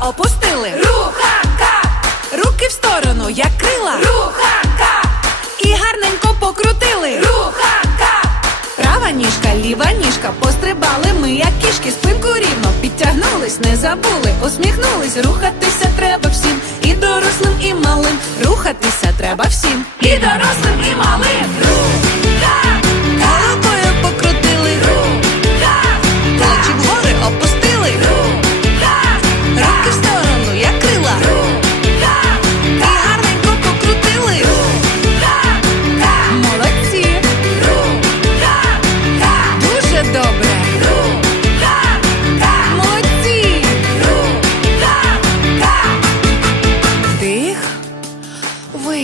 опустили. Руханка, Руки в сторону, як крила. руханка, І гарненько покрутили. руханка, Права ніжка, ліва ніжка, пострибали ми, як кішки, спинку рівно підтягнулись, не забули, усміхнулись. Рухатися треба всім, і дорослим, і малим. Рухатися треба всім, і дорослим,